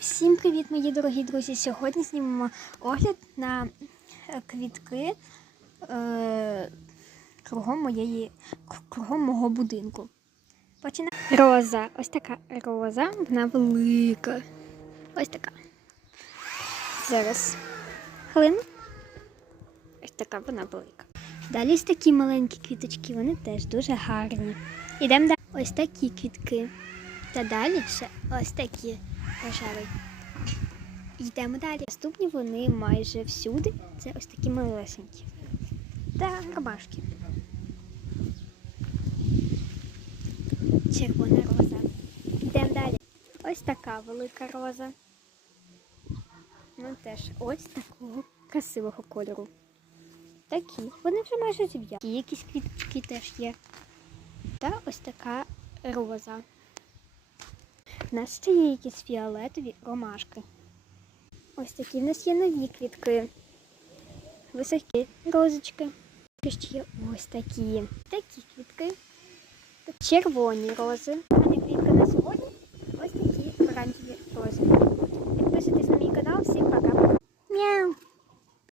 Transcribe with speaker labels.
Speaker 1: Всім привіт, мої дорогі друзі! Сьогодні знімемо огляд на е, квітки е, кругом моєї кругом мого будинку. Починаємо. Роза. Ось така роза, вона велика. Ось така. Зараз. Хвилину. Ось така вона велика. Далі ось такі маленькі квіточки, вони теж дуже гарні. Ідемо далі. Ось такі квітки. Та далі ще ось такі рожевий. Йдемо далі. Наступні вони майже всюди. Це ось такі малесенькі. Та ромашки. Червона роза. Йдемо далі. Ось така велика роза. Ну теж ось такого красивого кольору. Такі. Вони вже майже зів'яли. Якісь квітки теж є. Та ось така роза. У нас ще є якісь фіолетові ромашки. Ось такі в нас є нові квітки. Високі розочки. Ще є ось такі. Такі квітки. Червоні рози.